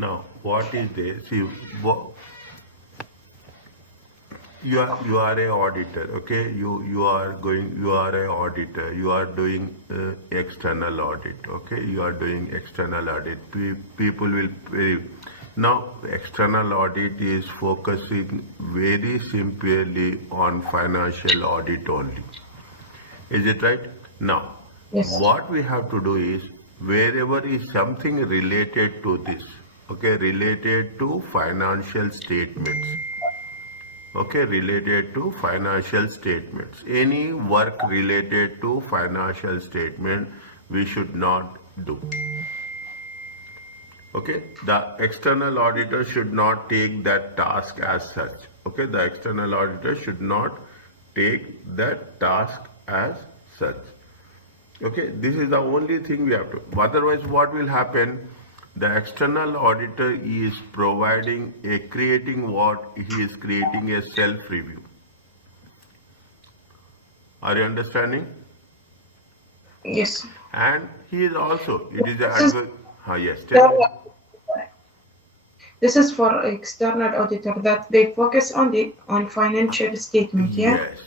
Now, what is this? See, you are a auditor, okay? You are a auditor. You are doing external audit, okay? You are doing external audit. People will now external audit is focusing very simply on financial audit only. Is it right? Now, Yes. what we have to do is wherever is something related to this, okay, related to financial statements, okay, related to financial statements, any work related to financial statement we should not do. Okay, the external auditor should not take that task as such. Okay, the external auditor should not take that task as such. Okay, this is the only thing we have to. Otherwise, what will happen? The external auditor is providing a creating what he is creating a self review. Are you understanding? Yes. And he is also, it is This is a yes, tell me. the this is for external auditor that they focus on financial statement, yeah? Yes.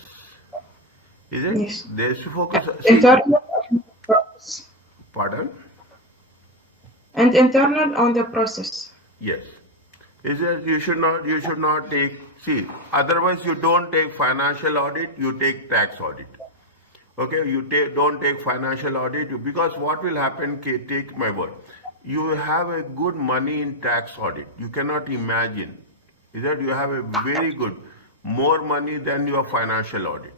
Is Yes. it? They should focus, see, Internal on the process. pardon? And internal on the process. Yes. Is it, you should not take, see, otherwise you don't take financial audit, you take tax audit. Okay, don't take financial audit because what will happen, take my word, you have a good money in tax audit. You cannot imagine, is that you have a very good, more money than your financial audit.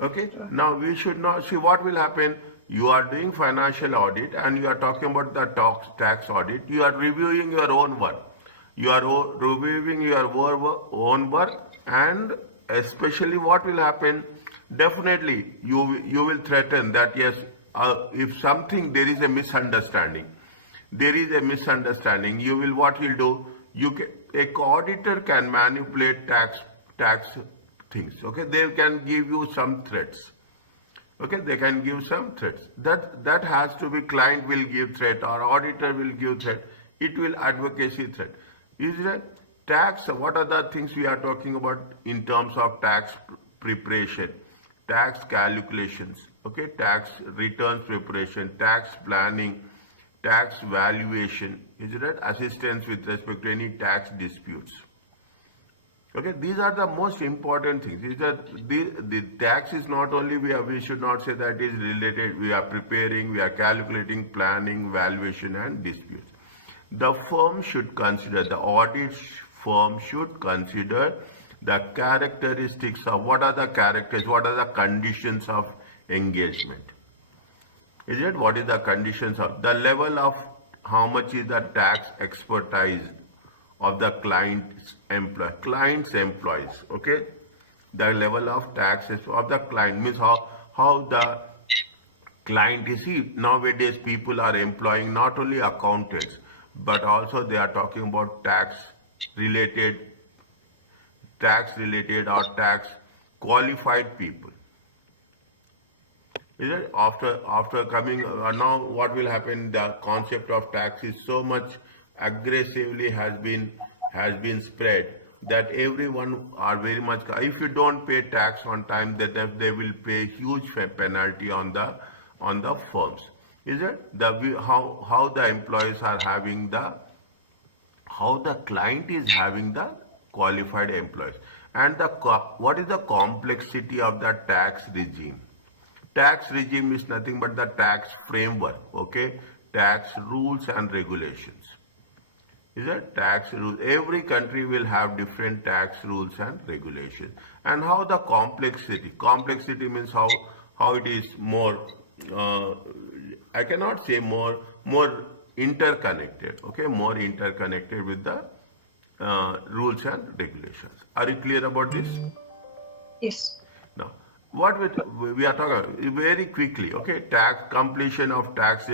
Okay, now we should not see what will happen. You are doing financial audit and you are talking about the tax audit. You are reviewing your own work. You are reviewing your own work, and especially what will happen? Definitely, you will threaten that yes, if something there is a misunderstanding, you will what you'll do? A auditor can manipulate tax things. Okay, they can give you some threats. Okay, they can give some threats. That has to be client will give threat or auditor will give threat. It will advocacy threat. Is it tax? What are the things we are talking about in terms of tax preparation, tax calculations? Okay, tax returns preparation, tax planning, tax valuation. Is it right? Assistance with respect to any tax disputes. Okay, these are the most important things. Is that the tax is not only we should not say that is related. We are preparing, we are calculating, planning, valuation, and disputes. The firm should consider, the audit firm should consider the characteristics of what are the characters, what are the conditions of engagement. Is it what is the conditions of the level of how much is the tax expertise of the client's employees, okay? The level of taxes of the client means how the client is. See, nowadays people are employing not only accountants, but also they are talking about related or tax qualified people. Is it after coming now what will happen? The concept of tax is so much aggressively has been spread that everyone are very much. If you don't pay tax on time, that they will pay huge penalty on the firms. Is it how the employees are having how the client is having the qualified employees, and what is the complexity of the tax regime? Tax regime is nothing but the tax framework, okay? Tax rules and regulations. Is that tax rules? Every country will have different tax rules and regulations. And how the complexity means how it is more, I cannot say more interconnected, okay? More interconnected with the rules and regulations. Are you clear about this? Yes. Now, what we are talking very quickly, okay? Completion of tax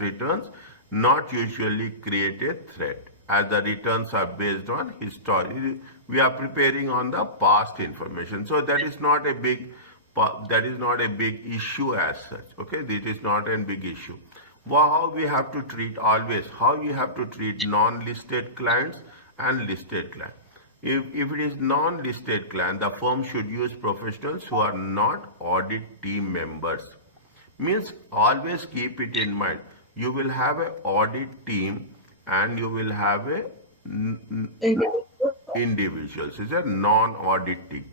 returns not usually create a threat as the returns are based on history. We are preparing on the past information, so that is not a big issue as such. Okay, this is not a big issue. How we have to treat always, how you have to treat non-listed clients and listed clients. If it is non-listed client, the firm should use professionals who are not audit team members. Means always keep it in mind. You will have an audit team and you will have a individuals. Is a non-audit team.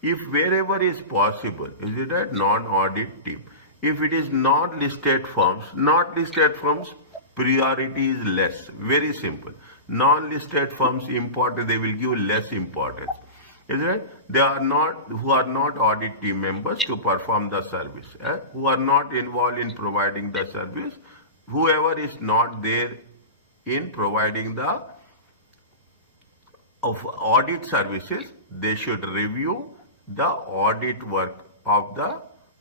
If wherever is possible, is it a non-audit team? If it is not listed firms, priority is less. Very simple. Non-listed firms important, they will give less importance. Is it? They are not who are not audit team members to perform the service, who are not involved in providing the service. Whoever is not there in providing the of audit services, they should review the audit work of the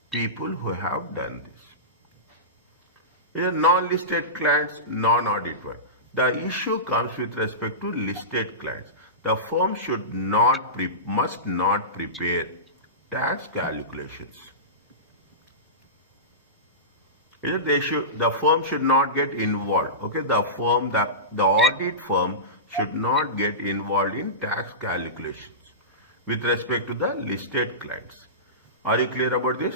people who have done this. In non-listed clients, non-audit work. The issue comes with respect to listed clients. The firm must not prepare tax calculations. The firm should not get involved. Okay, the audit firm should not get involved in tax calculations with respect to the listed clients. Are you clear about this?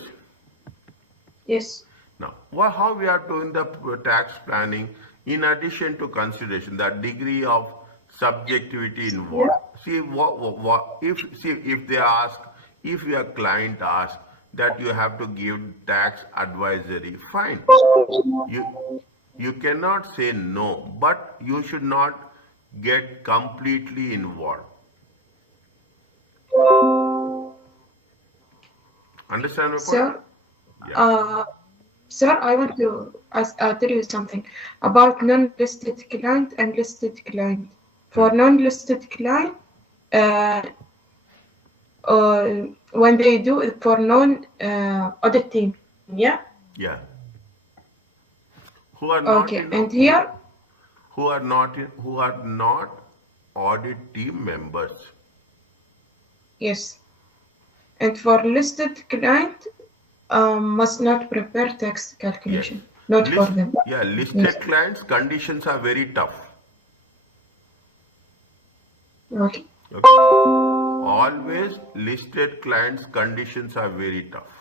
Yes. Now, how we are doing the tax planning? In addition to consideration, the degree of subjectivity involved. See, if they ask, if your client asks that you have to give tax advisory, fine. You cannot say no, but you should not get completely involved. Understand my point? Sir, Yeah. sir, I want to tell you something about non-listed client and listed client. For non-listed client, uh, when they do it for non-audit team, yeah? Yeah. Who are not Okay, in and here, who are not audit team members. yes. And for listed client, must not prepare tax Yes. calculation, not for them. Yes. Listed clients conditions are very tough. Okay. Okay. Always listed clients conditions are very tough.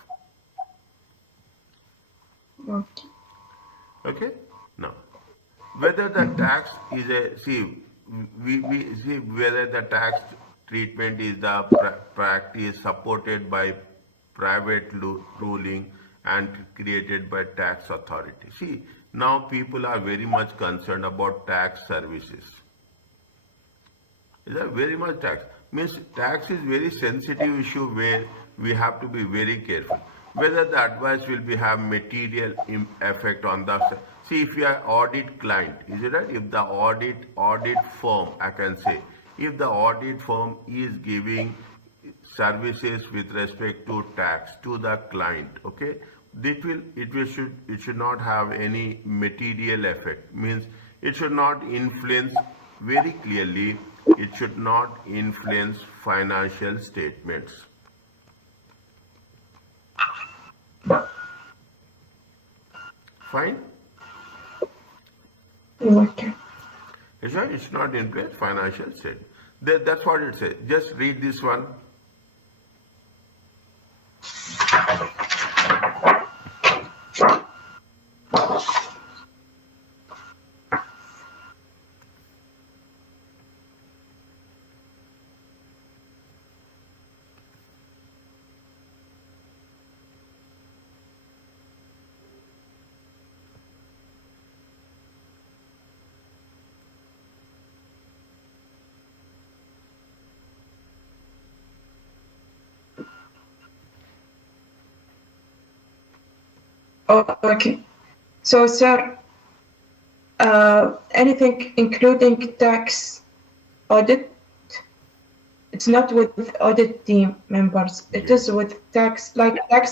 Okay. Okay. Now, whether the tax is we see whether the tax treatment is the practice supported by private ruling and created by tax authority. See, now people are very much concerned about tax services. Is that very much tax? Means tax is very sensitive issue where we have to be very careful. Whether the advice will have material effect on the see if you are audit client, is it right? If the audit firm, I can say, if the audit firm is giving services with respect to tax to the client, okay, it should not have any material effect. Means it should not influence very clearly. It should not influence financial statements. Fine? Okay. It's not influence financial statement. That's what it says. Just read this one. Okay. So, sir, anything including tax audit, it's not with audit team members. It Yes. is with tax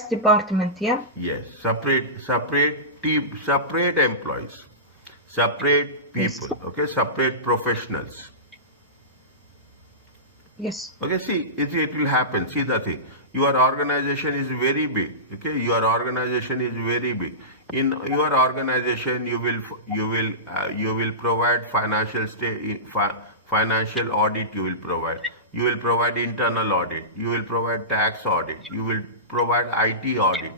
department, yeah? Yes. Separate team, separate employees, separate Yes. people, okay, separate professionals. Yes. Okay, see, it will happen. See the thing. Your organization is very big. Okay, your organization is very big. In your organization, you will provide financial audit. You will provide internal audit. You will provide tax audit. You will provide IT audit.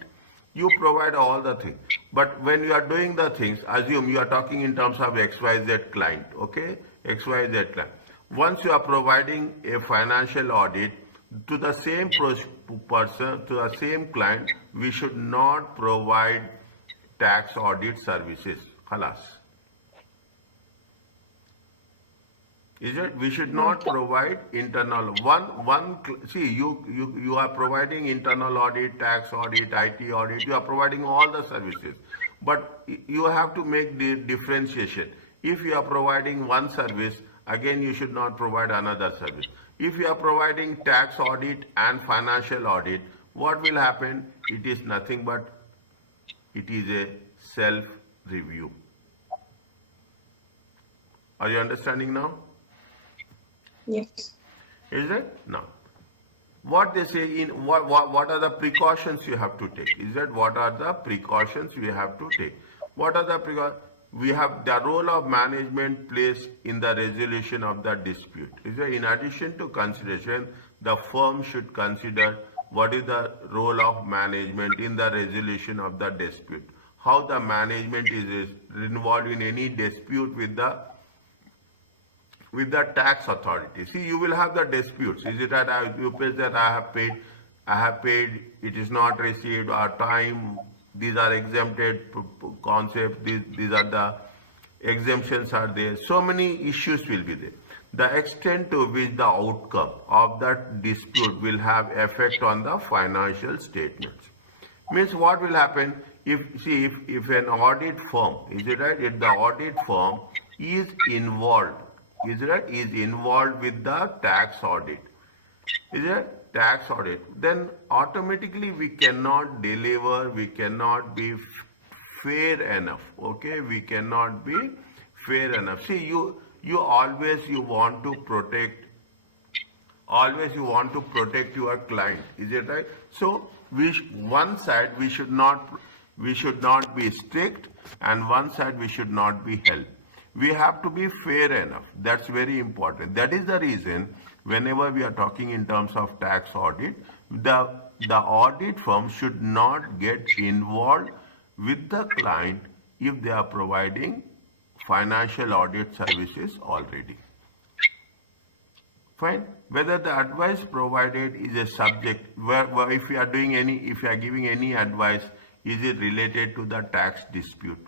You provide all the things. But when you are doing the things, assume you are talking in terms of XYZ client, okay? XYZ client. Once you are providing a financial audit to the same person, to the same client, we should not provide tax audit services. Khalas. Is it? We should not Okay. provide internal see, you are providing internal audit, tax audit, IT audit. You are providing all the services, but you have to make the differentiation. If you are providing one service, again you should not provide another service. If you are providing tax audit and financial audit, what will happen? It is nothing but it is a self review. Are you understanding now? Yes. Is it? No. What they say in what are the precautions you have to take? Is that what are the precautions we have to take? What are the precautions? We have the role of management plays in the resolution of the dispute. Is that in addition to consideration, the firm should consider what is the role of management in the resolution of the dispute. How the management is involved in any dispute with the tax authority. See, you will have the disputes. Is it that you pay that I have paid, it is not received, or time, these are exempted concepts, these are the exemptions are there. So many issues will be there. The extent to which the outcome of that dispute will have effect on the financial statements. Means what will happen if an audit firm, is it right? If the audit firm is involved, is it right? Is involved with the tax audit, is it tax audit? Then automatically we cannot deliver, we cannot be fair enough. Okay, we cannot be fair enough. See, you always you want to protect always you want to protect your client, is it right? So one side we should not be strict, and one side we should not be held. We have to be fair enough. That's very important. That is the reason whenever we are talking in terms of tax audit, the audit firm should not get involved with the client if they are providing financial audit services already. Fine. Whether the advice provided is a subject where if you are if you are giving any advice, is it related to the tax dispute?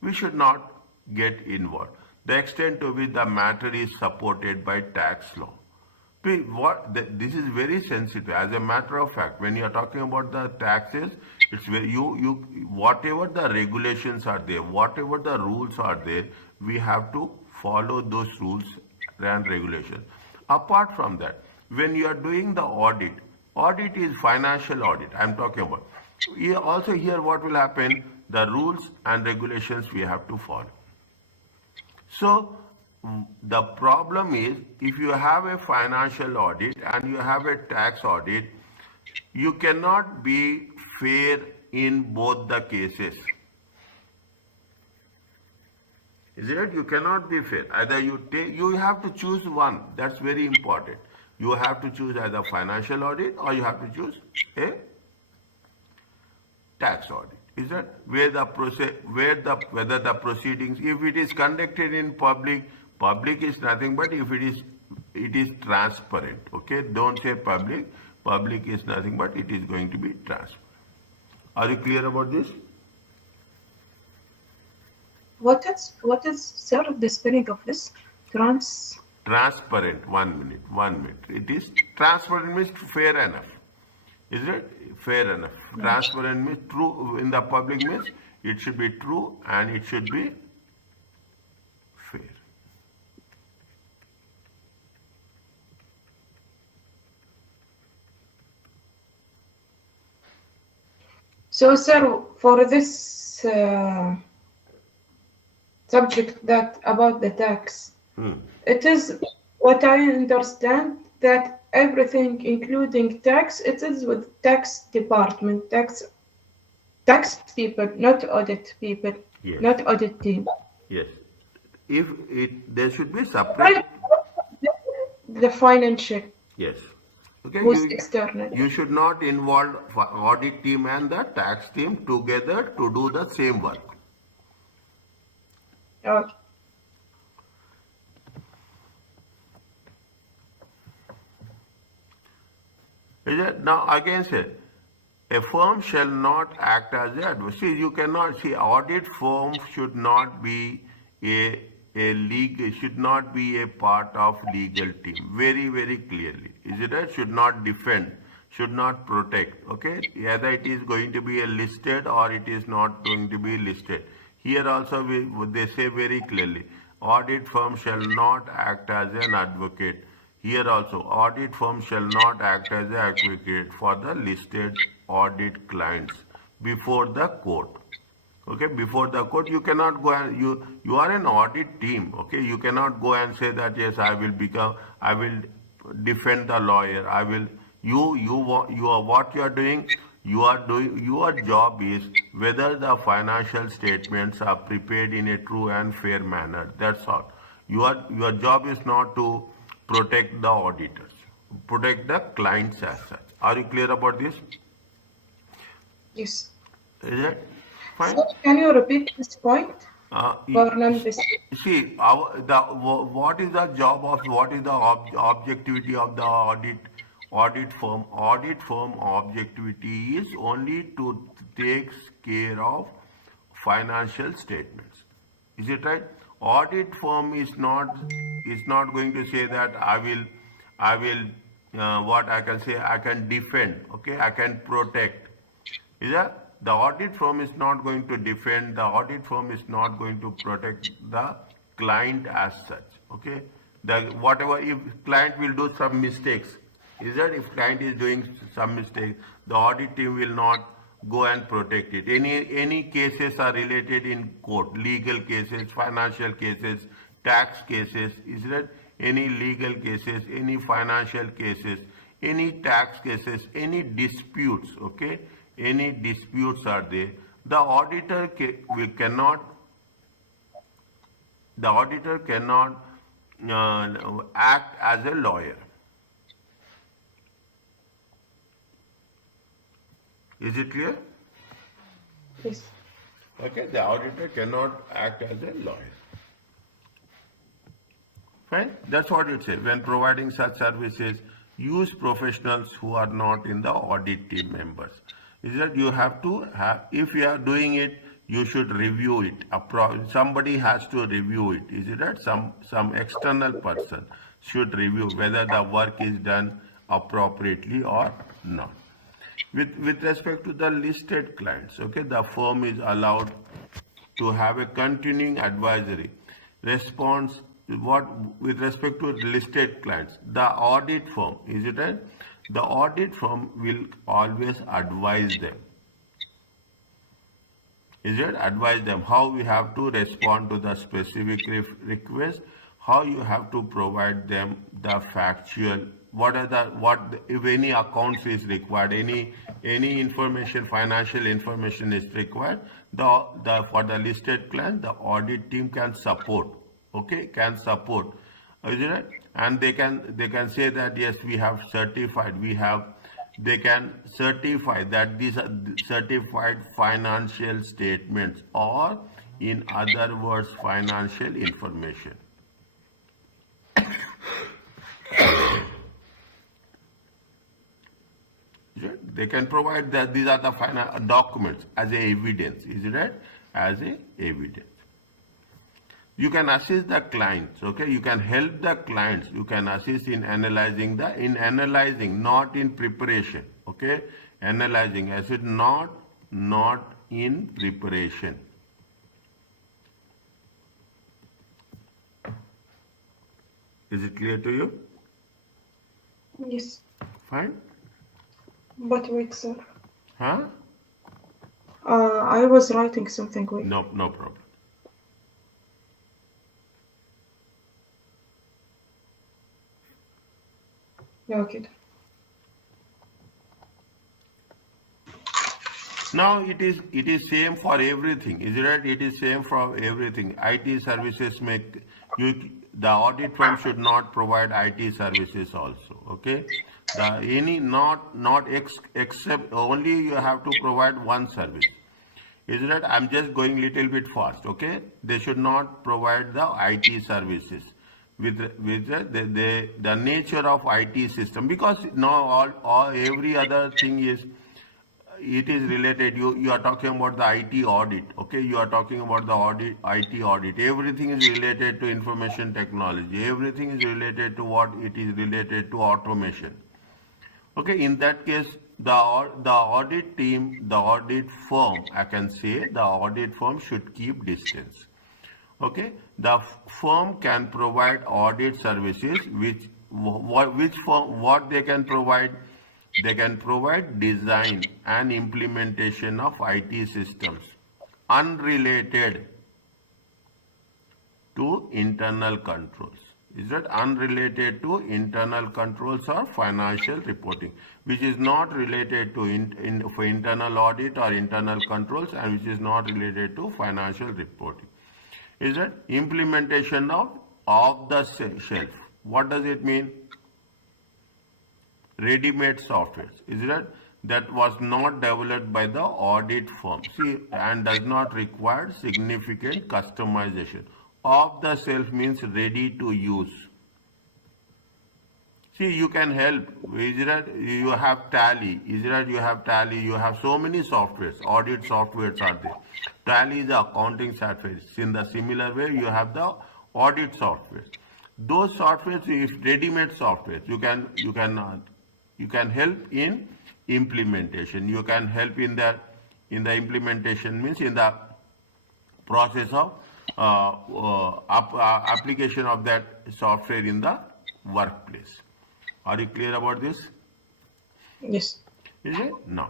We should not get involved. The extent to which the matter is supported by tax law. This is very sensitive. As a matter of fact, when you are talking about the taxes, it's very whatever the regulations are there, whatever the rules are there, we have to follow those rules and regulations. Apart from that, when you are doing the audit is financial audit. I'm talking about. Also here, what will happen? The rules and regulations we have to follow. So the problem is, if you have a financial audit and you have a tax audit, you cannot be fair in both the cases. Is it? You cannot be fair. Either you have to choose one. That's very important. You have to choose either financial audit or you have to choose a tax audit. Is that whether the proceedings, if it is conducted in public is nothing but if it is transparent. Okay, don't say public. Public is nothing but it is going to be transparent. Are you clear about this? What is sir the spelling of this? Transparent. 1 minute. It is transparent means fair enough. Is it fair enough? Yes. Transparent means true in the public means it should be true and it should be fair. So, sir, for this subject that about the tax, it is what I understand that everything, including tax, it is with tax department, tax tax people, not audit people, Yes, not audit team. yes. If there should be separate. Right. The financial, Yes. Okay, who's external. you should not involve audit team and the tax team together to do the same work. Okay. Is it? Now again say, a firm shall not act as a adversary. See, you cannot see audit firm should not be a legal, should not be a part of legal team. Very, very clearly. Is it right? Should not defend, should not protect. Okay? Either it is going to be a listed or it is not going to be listed. Here also they say very clearly, audit firm shall not act as an advocate. Here also, audit firm shall not act as an advocate for the listed audit clients before the court. Okay, before the court, you cannot go and you are an audit team. Okay, you cannot go and say that yes, I will defend the lawyer. I will you are what you are doing. You are doing your job is whether the financial statements are prepared in a true and fair manner. That's all. Your job is not to protect the auditors, protect the clients as such. Are you clear about this? Yes. Is it So fine? can you repeat this point Uh, for y- non-listed? See, what is the job of what is the objectivity of the audit firm? Audit firm objectivity is only to take care of financial statements. Is it right? Audit firm is not going to say that I will what I can say I can defend. Okay, I can protect. Is that the audit firm is not going to defend, the audit firm is not going to protect the client as such. Okay, the whatever if client will do some mistakes, is that if client is doing some mistakes, the audit team will not go and protect it. Any cases are related in court, legal cases, financial cases, tax cases, is that any legal cases, any financial cases, any tax cases, any disputes, okay, any disputes are there, the auditor cannot act as a lawyer. Is it clear? Yes. Okay, the auditor cannot act as a lawyer. Fine, that's what it says. When providing such services, use professionals who are not in the audit team members. Is that you have to have, if you are doing it, you should review it. Somebody has to review it. Is it that some external person should review whether the work is done appropriately or not. With respect to the listed clients, okay, the firm is allowed to have a continuing advisory response. What with respect to listed clients, the audit firm, is it right? The audit firm will always advise them, is it advise them how we have to respond to the specific request, how you have to provide them the factual, what are the what if any accounts is required, any information, financial information is required, the for the listed client, the audit team can support, okay, can support, is it right? And they can say that yes, we have certified, we have, they can certify that these are certified financial statements, or in other words financial information. They can provide that these are the final documents as a evidence, is it right? As a evidence. You can assist the clients, okay, you can help the clients, you can assist in analyzing, not in preparation, okay, analyzing, I said not in preparation. Is it clear to you? Yes. Fine. But wait, sir. Huh? I was writing something. Wait. No problem. Yeah, okay. Now it is same for everything, is it right? It is same for everything. IT services make you the audit firm should not provide IT services also. Okay, the any not except only you have to provide one service. Is it right? I'm just going little bit fast. Okay, they should not provide the IT services with the nature of IT system, because now all every other thing is it is related. You are talking about the IT audit. Okay, you are talking about the IT audit. Everything is related to information technology. Everything is related to what it is related to automation. Okay, in that case, the audit team, the audit firm, I can say the audit firm should keep distance. Okay, the firm can provide audit services, which firm, what they can provide, they can provide design and implementation of IT systems unrelated to internal controls. Is that unrelated to internal controls or financial reporting, which is not related to for internal audit or internal controls, and which is not related to financial reporting. Is that implementation of the shelf? What does it mean? Ready-made software, is that was not developed by the audit firm, see, and does not require significant customization. Off the shelf means ready to use. See, you can help. Is that you have Tally? Is that you have Tally? You have so many softwares. Audit softwares are there. Tally is the accounting software. In the similar way, you have the audit software. Those softwares, if ready-made software, you can help in implementation. You can help in the implementation, means in the process of application of that software in the workplace. Are you clear about this? Yes. Is it? No.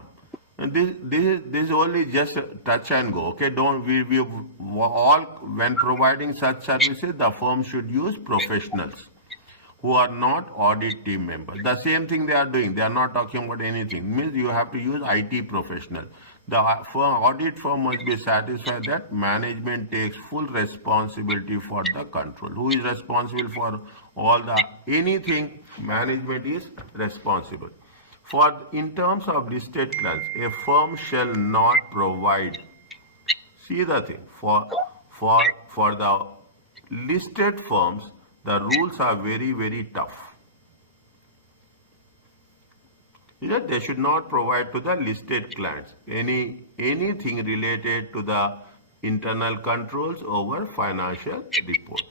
And this is only just touch and go. Okay, don't we all, when providing such services, the firm should use professionals who are not audit team members. The same thing they are doing. They are not talking about anything. Means you have to use IT professional. The audit firm must be satisfied that management takes full responsibility for the control. Who is responsible for all the anything? Management is responsible. For in terms of listed clients, a firm shall not provide. See the thing, for the listed firms, the rules are very tough. They should not provide to the listed clients anything related to the internal controls over financial report.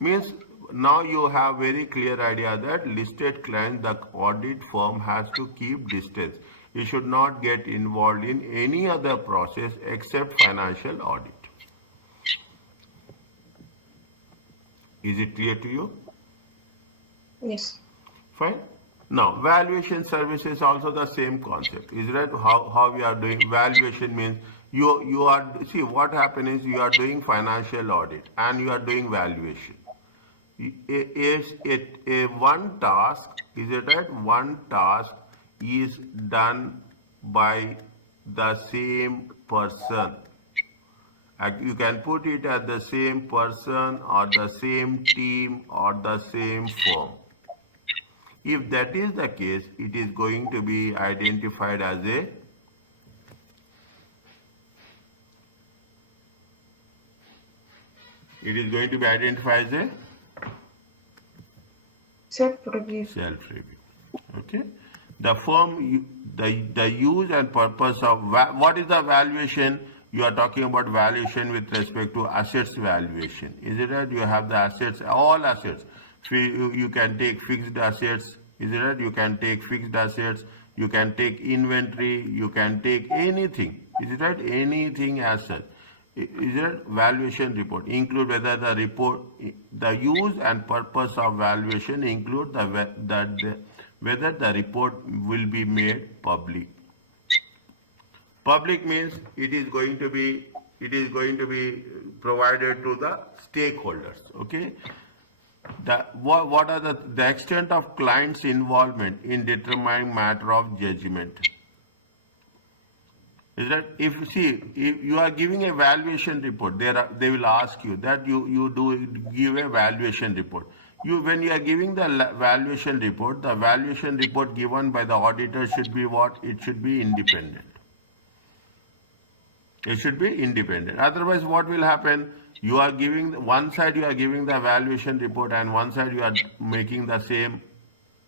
Means now you have very clear idea that listed clients, the audit firm has to keep distance. You should not get involved in any other process except financial audit. Is it clear to you? Yes. Fine. Now, valuation service is also the same concept. Is that how we are doing? Valuation means you are, see, what happens is you are doing financial audit and you are doing valuation. One task, is it right? One task is done by the same person. You can put it as the same person or the same team or the same firm. If that is the case, it is going to be identified as a Self-review. self-review. Okay. The firm, the use and purpose of what is the valuation? You are talking about valuation with respect to assets valuation. Is it right? You have the assets, all assets. You can take fixed assets. Is it right? You can take fixed assets. You can take inventory. You can take anything. Is it right? Anything as such. Is it valuation report? Include whether the report, the use and purpose of valuation include whether the report will be made public. Public means it is going to be provided to the stakeholders. Okay. What are the extent of client's involvement in determining matter of judgment? Is that if you are giving a valuation report, they will ask you that you do give a valuation report. When you are giving the valuation report, the valuation report given by the auditor should be what? It should be independent. It should be independent. Otherwise, what will happen? You are giving one side, you are giving the valuation report, and one side you are making the same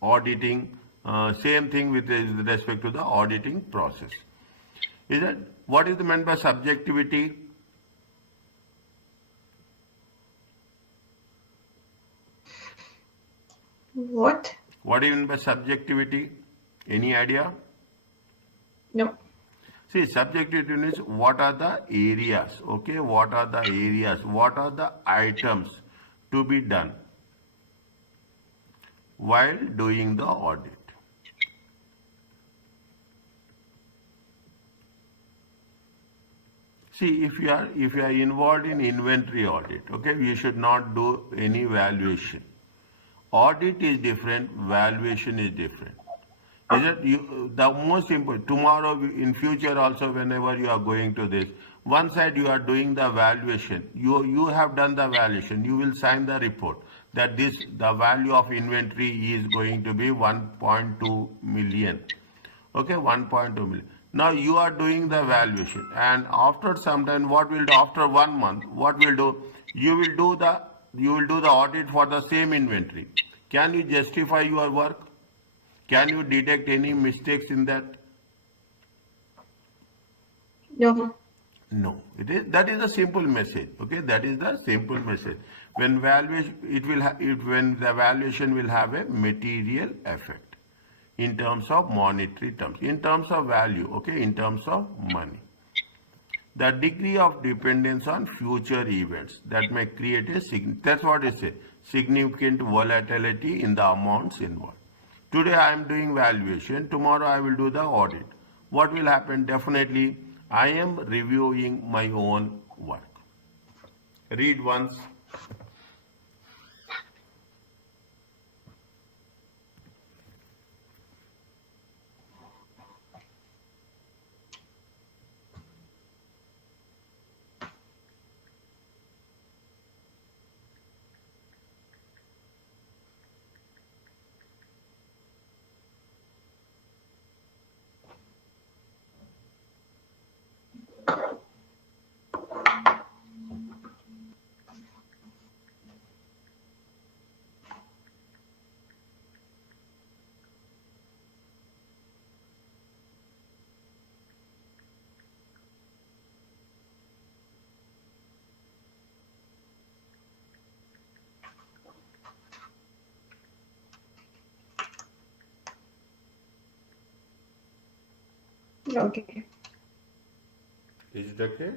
auditing, same thing with respect to the auditing process. Is it? What is meant by subjectivity? What? What do you mean by subjectivity? Any idea? No. See, subjectivity means what are the areas, okay? What are the areas? What are the items to be done while doing the audit? See, if you are involved in inventory audit, okay, you should not do any valuation. Audit is different, valuation is different. Is it the most important? Tomorrow, in future, also, whenever you are going to this, one side you are doing the valuation. You have done the valuation. You will sign the report that the value of inventory is going to be 1.2 million. Okay, 1.2 million. Now you are doing the valuation, and after some time, what will do? After 1 month, what will do? You will do the audit for the same inventory. Can you justify your work? Can you detect any mistakes in that? No. No. That is a simple message. Okay, that is the simple message. When valuation, when the valuation will have a material effect in terms of monetary terms, in terms of value. Okay, in terms of money. The degree of dependence on future events that may create that's what it says, significant volatility in the amounts involved. Today I am doing valuation, tomorrow I will do the audit. What will happen? Definitely I am reviewing my own work. Read once. Okay. Is it okay?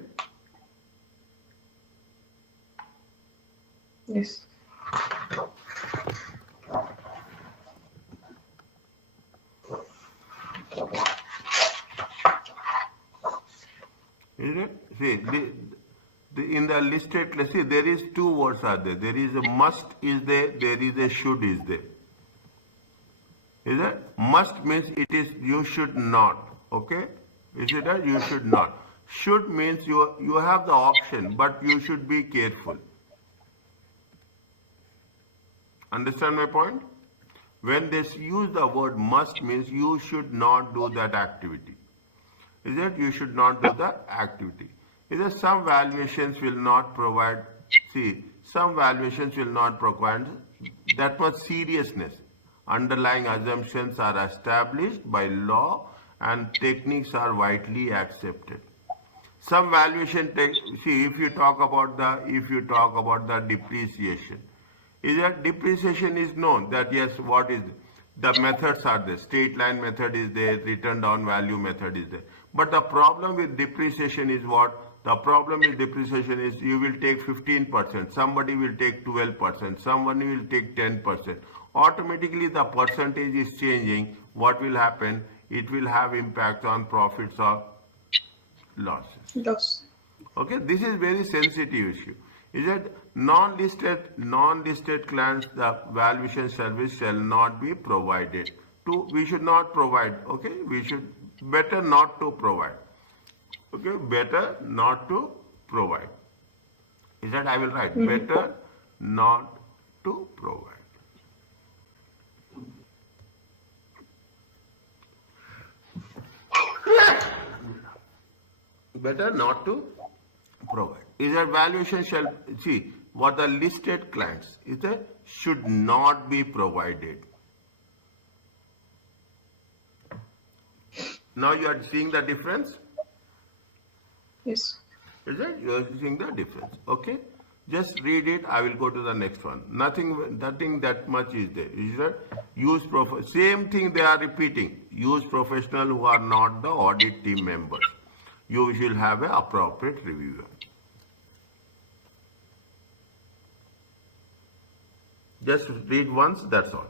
Yes. Is it? See, in the listed, let's see, there is two words are there. There is a must is there is a should is there. Is it? Must means it is you should not. Okay? Is it that you should not? Should means you have the option, but you should be careful. Understand my point? When they use the word must means you should not do that activity. Is it? You should not do the activity. Is it? Some valuations will not provide, see, some valuations will not provide that much seriousness. Underlying assumptions are established by law and techniques are widely accepted. Some valuation see if you talk about the depreciation, is that depreciation is known that yes, what is the methods are there, straight line method is there, written down value method is there. But the problem with depreciation is what? The problem with depreciation is you will take 15%, somebody will take 12%, somebody will take 10%. Automatically the percentage is changing. What will happen? It will have impact on profits or losses. Loss. Okay, this is very sensitive issue. Is that non-listed clients, the valuation service shall not be provided. We should not provide. Okay, we should better not to provide. Okay, better not to provide. Is that I will write Mhm. better not to provide. Better not to provide. Is that valuation shall see what the listed clients is that should not be provided. Now you are seeing the difference. Yes. Is it? You are seeing the difference. Okay. Just read it. I will go to the next one. Nothing that much is there. Is that same thing they are repeating. Use professional who are not the audit team members. You should have an appropriate reviewer. Just read once. That's all.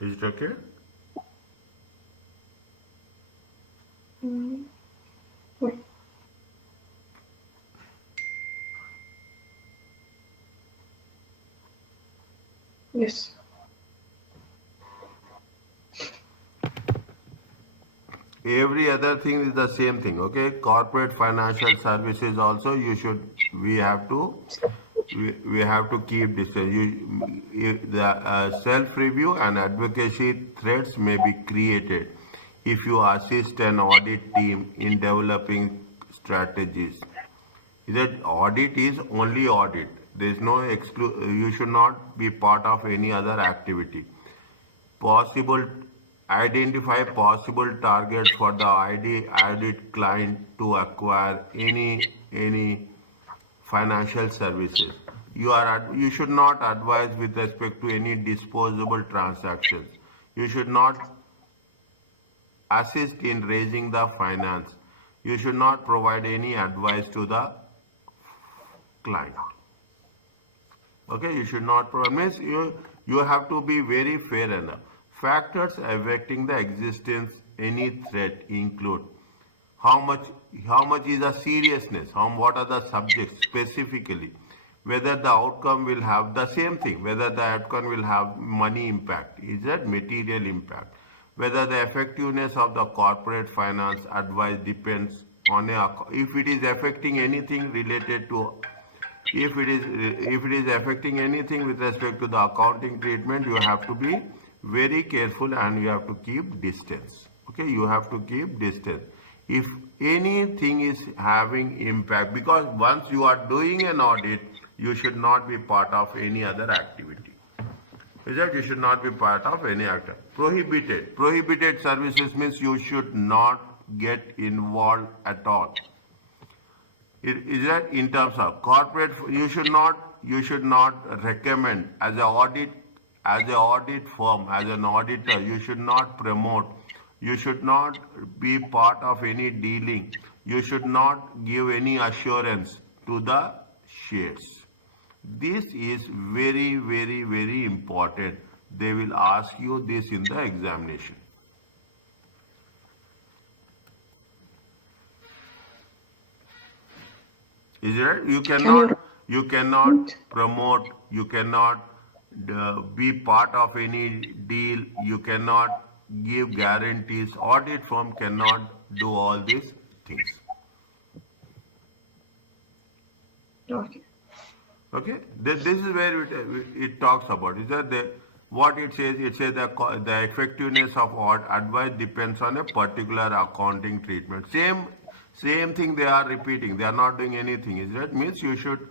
Is it okay? Mm. Wait. Yes. Every other thing is the same thing. Okay, corporate financial services also you should we have to we have to keep this. The self review and advocacy threads may be created if you assist an audit team in developing strategies. That audit is only audit. There is no you should not be part of any other activity. Possible identify possible targets for the audit client to acquire any financial services. You should not advise with respect to any disposable transactions. You should not assist in raising the finance. You should not provide any advice to the client. Okay, you should not provide means you have to be very fair enough. Factors affecting the existence any threat include how much how much is the seriousness, what are the subjects specifically, whether the outcome will have the same thing, whether the outcome will have money impact, is that material impact, whether the effectiveness of the corporate finance advice depends on a if it is affecting anything related to if it is affecting anything with respect to the accounting treatment, you have to be very careful and you have to keep distance. Okay, you have to keep distance if anything is having impact, because once you are doing an audit you should not be part of any other activity. Is that you should not be part of any actor. Prohibited services means you should not get involved at all. Is that in terms of corporate, you should not recommend as an audit firm, as an auditor, you should not promote, you should not be part of any dealing, you should not give any assurance to the shares. This is very important. They will ask you this in the examination. Is it? Can you You cannot repeat? promote, you cannot be part of any deal, you cannot give guarantees. Audit firm cannot do all these things. Okay. Okay, this is where it talks about. Is that what it says? It says the effectiveness of advice depends on a particular accounting treatment. Same thing they are repeating. They are not doing anything. Is that means you should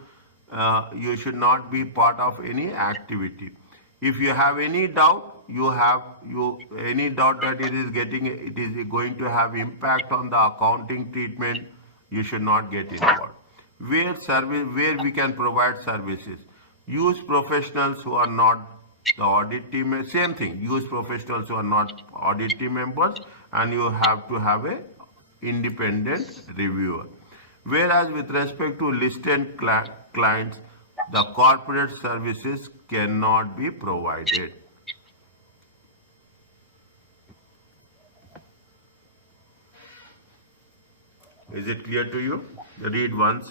not be part of any activity. If you have any doubt, any doubt that it is going to have impact on the accounting treatment, you should not get involved. Where we can provide services, use professionals who are not The audit team, same thing. Use professionals who are not audit team members, and you have to have a independent reviewer. Whereas with respect to listed clients, the corporate services cannot be provided. Is it clear to you? Read once.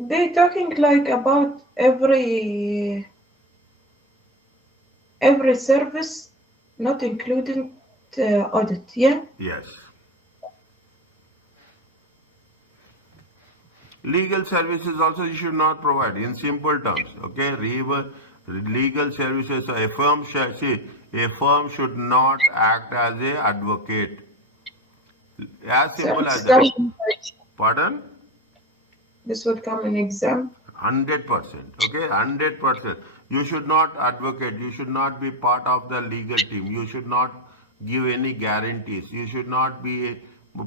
They talking like about every service, not including audit. Yeah. Yes. Legal services also you should not provide in simple terms. Okay, legal services. A firm should not act as a advocate. As So simple it's as that. coming, Pardon? this would come in exam. 100%. Okay, 100%. You should not advocate. You should not be part of the legal team. You should not give any guarantees. You should not be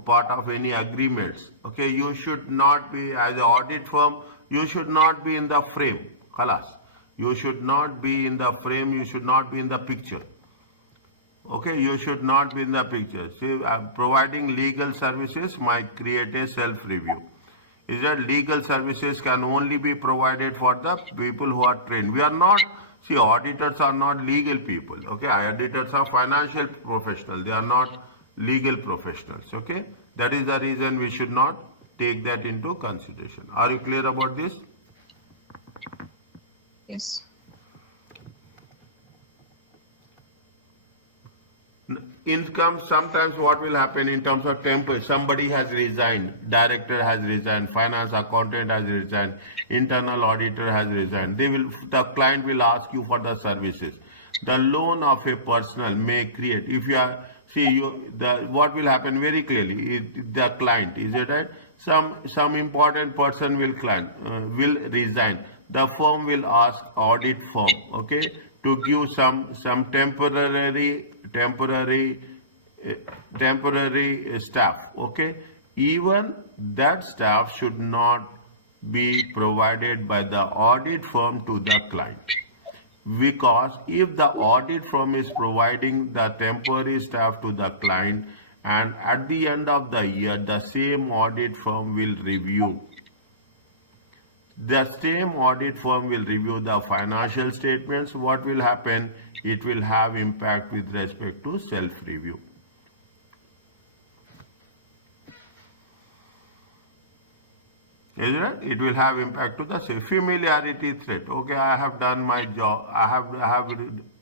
part of any agreements. Okay, you should not be, as an audit firm, you should not be in the frame. Khalas. You should not be in the frame. You should not be in the picture. Okay, you should not be in the picture. See, providing legal services might create a self-review. Is that legal services can only be provided for the people who are trained. We are not, see, auditors are not legal people. Okay, auditors are financial professionals. They are not legal professionals. Okay, that is the reason we should not take that into consideration. Are you clear about this? Yes. Income, sometimes what will happen in terms of temporary, somebody has resigned, director has resigned, finance accountant has resigned, internal auditor has resigned. The client will ask you for the services. The loan of a personal may create, if you are, see, what will happen very clearly, the client, is it right? Some important person will resign. The firm will ask audit firm, okay, to give some temporary eh, temporary staff. Okay, even that staff should not be provided by the audit firm to the client, because if the audit firm is providing the temporary staff to the client, and at the end of the year the same audit firm will review, the same audit firm will review the financial statements, what will happen? It will have impact with respect to self-review. Is it? It will have impact to the familiarity threat. Okay, I have done my job. I have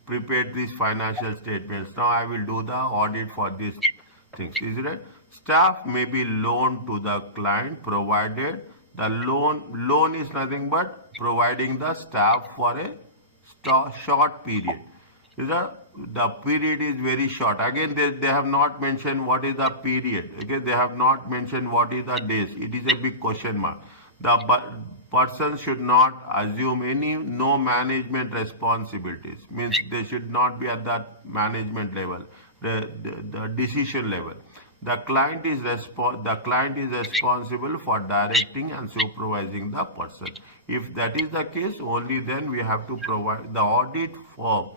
prepared these financial statements. Now I will do the audit for these things. Is it right? Staff may be loaned to the client provided the loan is nothing but providing the staff for a short period. The period is very short. Again, they have not mentioned what is the period. Okay, they have not mentioned what is the days. It is a big question mark. The person should not assume any no management responsibilities. Means they should not be at that management level, the decision level. The client is responsible for directing and supervising the person. If that is the case, only then we have to provide, the audit firm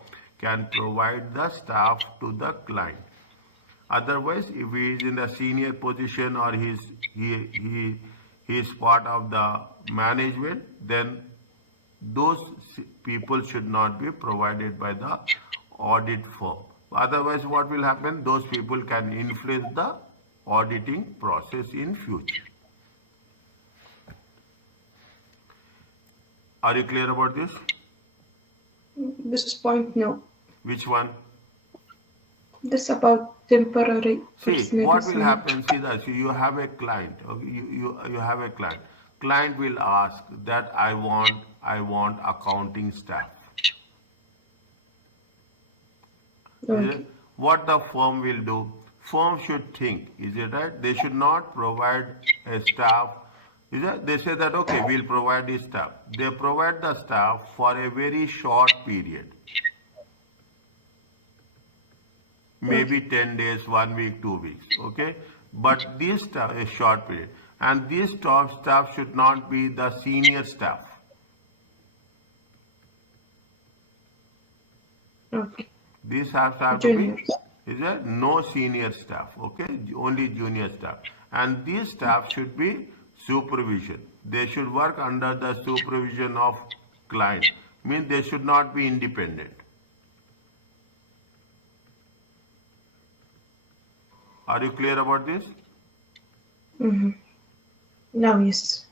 can provide the staff to the client. Otherwise, if he is in a senior position or he is part of the management, then those people should not be provided by the audit firm. Otherwise, what will happen? Those people can influence the auditing process in future. Are you clear about this? This is point no. Which one? This about temporary See, personal what will assignment. happen? See that you have a client. Okay, you have a client. Client will ask that I want accounting staff. Okay. What the firm will do? Firm should think. Is it right? They should not provide a staff Is that they say that okay, we'll provide the staff. They provide the staff for a very short period, maybe Okay. 10 days, 1 week, 2 weeks. Okay, but this staff is short period, and this top staff should not be the senior staff. Okay. These staffs have to be Juniors. is there no senior staff, okay, only junior staff, and these staff should be supervision. They should work under the supervision of client. Means they should not be independent. Are you clear about this? Mm-hmm. Now, yes.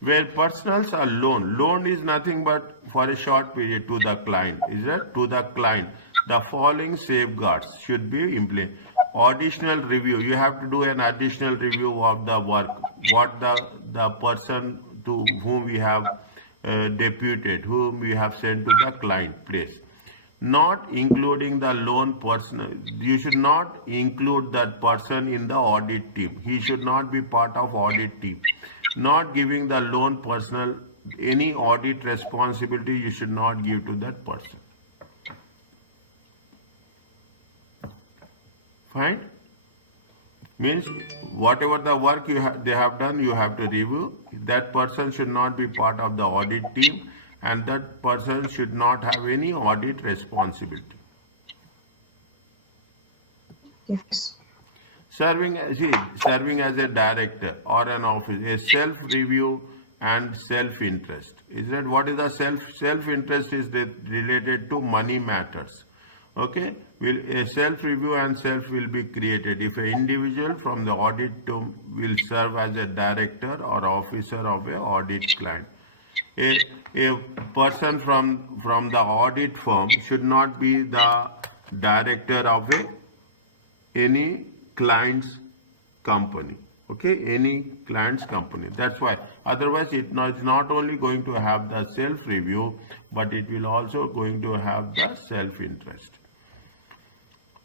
Where personals are loan is nothing but for a short period to the client. Is that to the client? The following safeguards should be implemented. Additional review. You have to do an additional review of the work. What the person to whom we have deputed, whom we have sent to the client place. Not including the loan person. You should not include that person in the audit team. He should not be part of audit team. Not giving the loan personal any audit responsibility, you should not give to that person. Fine? Means whatever the work they have done, you have to review. That person should not be part of the audit team, and that person should not have any audit responsibility. Yes. Serving as a director or an office, a self-review and self-interest. Is that what is the self-interest is related to money matters. Okay, will a self-review and self will be created if an individual from the audit team will serve as a director or officer of a audit client. A, a person from the audit firm should not be the director of any client's company. Okay, any client's company. That's why otherwise it's not only going to have the self review, but it will also going to have the self interest.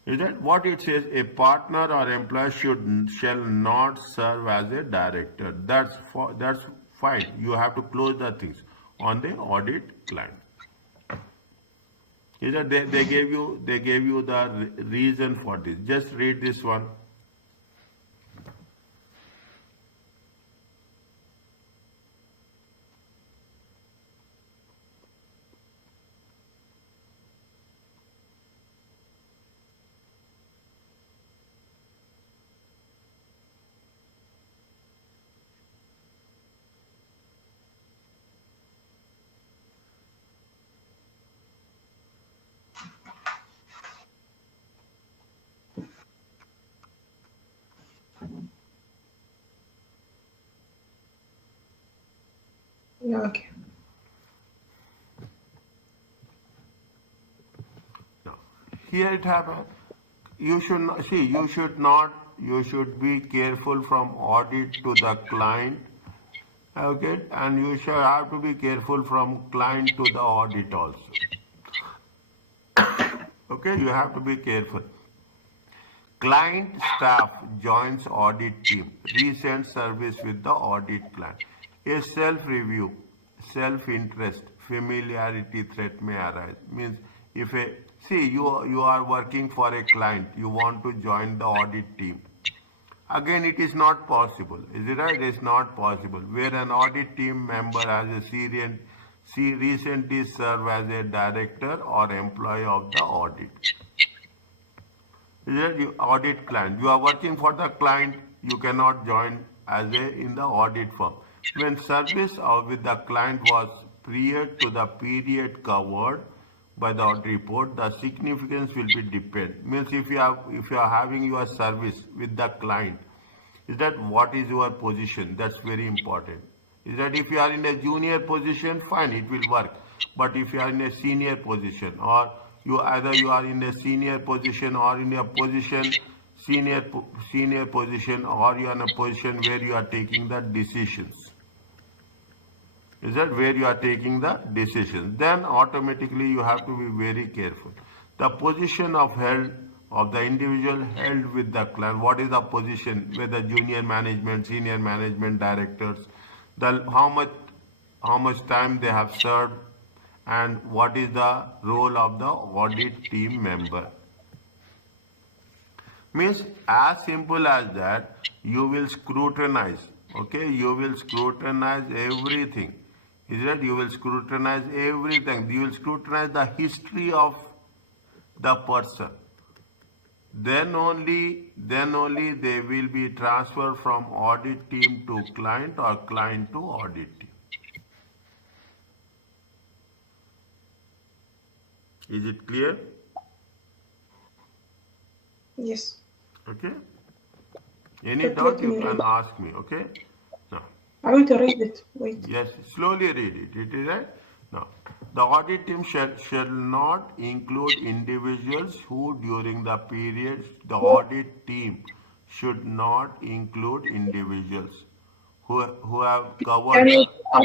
Is that what it says? A partner or employee shall not serve as a director. That's fine. You have to close the things on the audit client. Is that they gave you the reason for this. Just read this one. Yeah, okay. Now, here it happens. You should not, see. You should not. You should be careful from audit to the client. Okay, and you should have to be careful from client to the audit also. Okay, you have to be careful. Client staff joins audit team. Recent service with the audit client. A self-review, self-interest, familiarity threat may arise. Means if a see you are working for a client, you want to join the audit team. Again, it is not possible. Is it right? It is not possible. Where an audit team member has a recently served as a director or employee of the audit. Is that you audit client? You are working for the client. You cannot join as a in the audit firm. When service with the client was prior to the period covered by the audit report, the significance will be depend. Means if you are having your service with the client, is that what is your position? That's very important. Is that if you are in a junior position, fine, it will work. But if you are in a senior position, or you are in a senior position or in a position senior position, or you are in a position where you are taking the decisions. Is that where you are taking the decisions? Then automatically you have to be very careful. The position of held of the individual held with the client. What is the position with the junior management, senior management, directors, the how much time they have served, and what is the role of the audit team member. Means as simple as that, you will scrutinize, okay? You will scrutinize everything. Is that you will scrutinize everything. You will scrutinize the history of the person. Then only they will be transferred from audit team to client or client to audit team. Is it clear? Yes. Okay. Any But doubt let you me read. can ask me. Okay. Now. I want to read it. Wait. Yes, slowly read it. It is right. Now, the audit team shall not include individuals who, during the period, the What? audit team should not include individuals who have covered Can you the. up,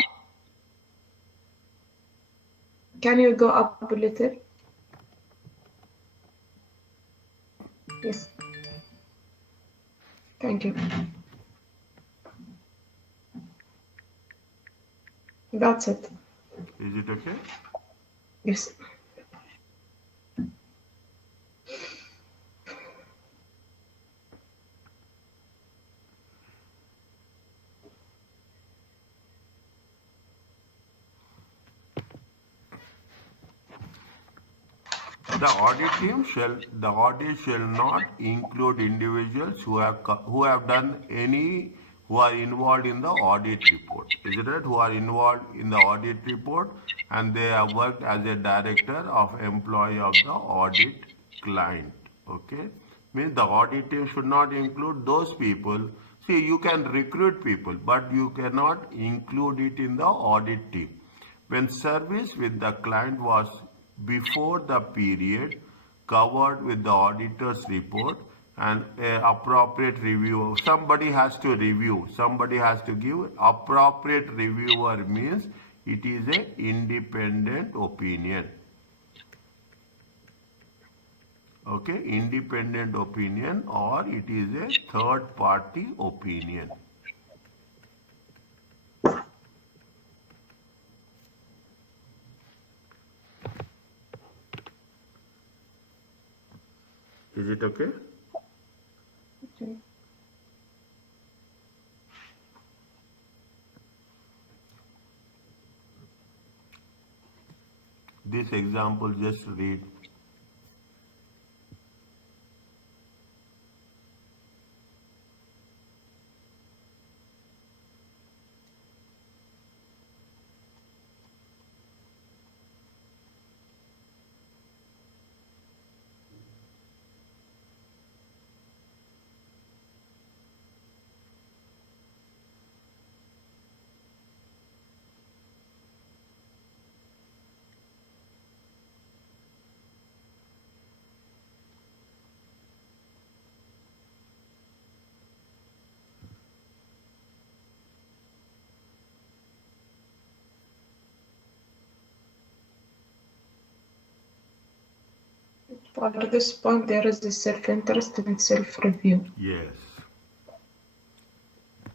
can you go up a little? Yes. Thank you. That's it. Is it okay? Yes. The audit shall not include individuals who have done any who are involved in the audit report. Is it right? Who are involved in the audit report and they have worked as a director of employee of the audit client. Okay, means the audit team should not include those people. See, you can recruit people, but you cannot include it in the audit team. When service with the client was before the period covered with the auditor's report and appropriate review, somebody has to review, somebody has to give. Appropriate reviewer means it is a independent opinion. Okay, independent opinion or it is a third party opinion. Is it okay? Okay. This example just read. For this point, there is the self-interest and self-review. Yes.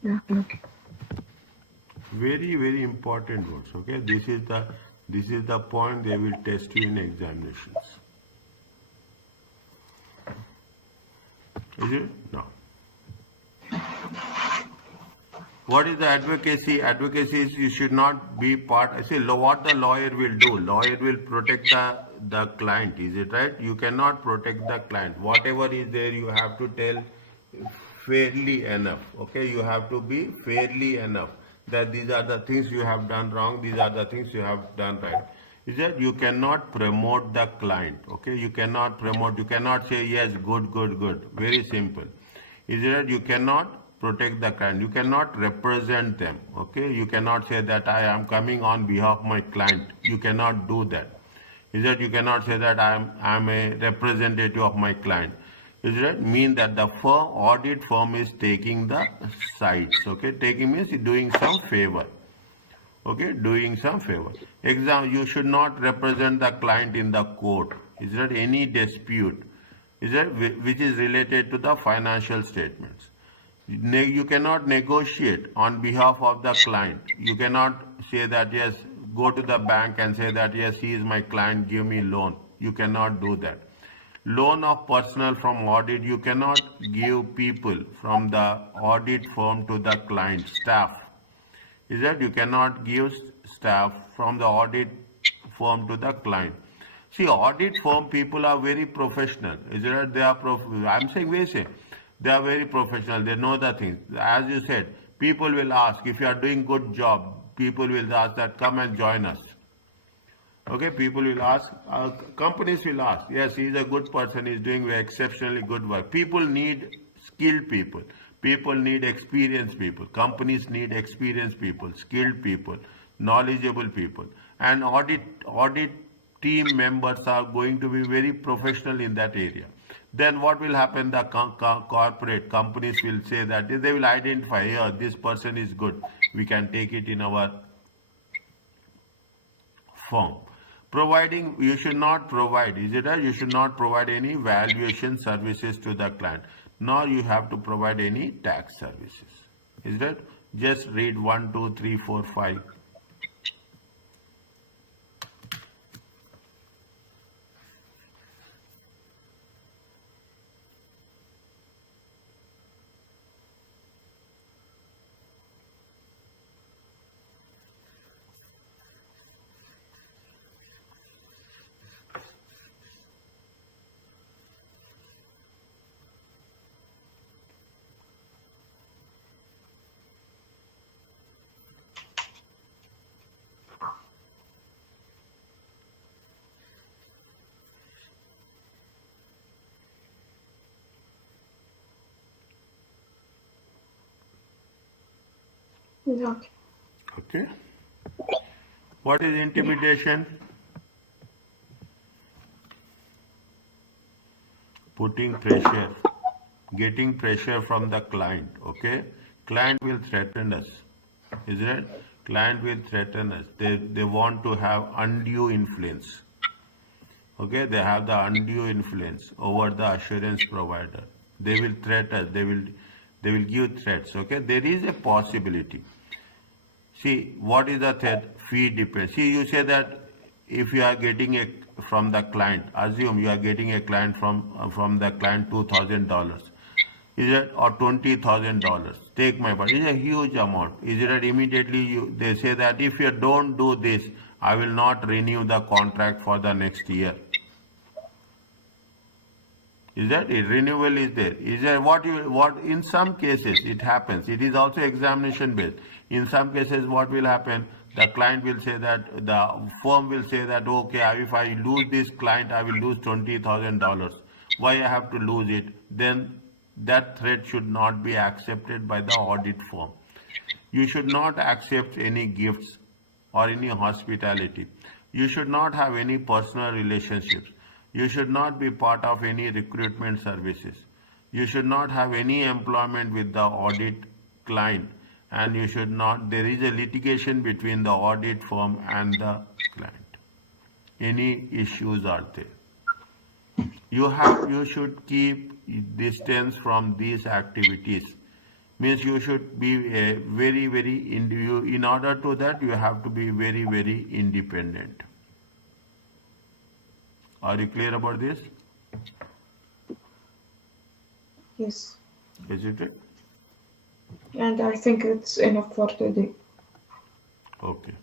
Yeah. Okay. Very, very important words. Okay, this is the point they will test you in examinations. Is it? No. What is the advocacy? Advocacy is you should not be part. I say what the lawyer will do. Lawyer will protect the client. Is it right? You cannot protect the client. Whatever is there, you have to tell fairly enough. Okay, you have to be fairly enough that these are the things you have done wrong. These are the things you have done right. Is that you cannot promote the client. Okay, you cannot promote. You cannot say yes, good, good, good. Very simple. Is that you cannot protect the client. You cannot represent them. Okay, you cannot say that I am coming on behalf of my client. You cannot do that. Is that you cannot say that I am a representative of my client. Is that mean that the firm audit firm is taking the sides. Okay, taking means doing some favor. Okay, doing some favor. Example, you should not represent the client in the court. Is there any dispute? is that which is related to the financial statements. You cannot negotiate on behalf of the client. You cannot say that yes, go to the bank and say that yes, he is my client, give me loan. You cannot do that. Loan of personnel from audit, you cannot give people from the audit firm to the client staff. Is that you cannot give staff from the audit firm to the client. See, audit firm people are very professional. Is that they are I'm saying they are very professional. They know the things. As you said, people will ask if you are doing good job. People will ask that come and join us. Okay, people will ask, companies will ask, yes, he is a good person, he is doing exceptionally good work. People need skilled people. People need experienced people. Companies need experienced people, skilled people, knowledgeable people. And audit team members are going to be very professional in that area. Then what will happen? The corporate companies will say that they will identify, yeah, this person is good. We can take it in our firm. Providing, you should not provide, is it that you should not provide any valuation services to the client, nor you have to provide any tax services. Is that? Just read 1, 2, 3, 4, 5. Okay. Okay. What is intimidation? Putting pressure, getting pressure from the client. Okay. Client will threaten us. Is it? Client will threaten us. They want to have undue influence. Okay, they have the undue influence over the assurance provider. They will threat us. They will give threats. Okay, there is a possibility. See, what is the threat? Fee depends. See, you say that if you are getting a from the client, assume you are getting a client from the client $2,000. Is it or $20,000? Take my part. It's a huge amount. Is it that immediately they say that if you don't do this, I will not renew the contract for the next year. Is that it? Renewal is there. Is there what in some cases it happens. It is also examination based. In some cases, what will happen? The client will say that the firm will say that okay, if I lose this client, I will lose $20,000. Why I have to lose it? Then that threat should not be accepted by the audit firm. You should not accept any gifts or any hospitality. You should not have any personal relationships. You should not be part of any recruitment services. You should not have any employment with the audit client. And you should not, there is a litigation between the audit firm and the client. Any issues are there. You should keep distance from these activities. Means you should be very in order to that you have to be very independent. Are you clear about this? Yes. Is it? And I think it's enough for today. Okay.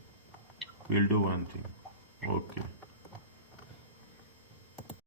We'll do one thing. Okay.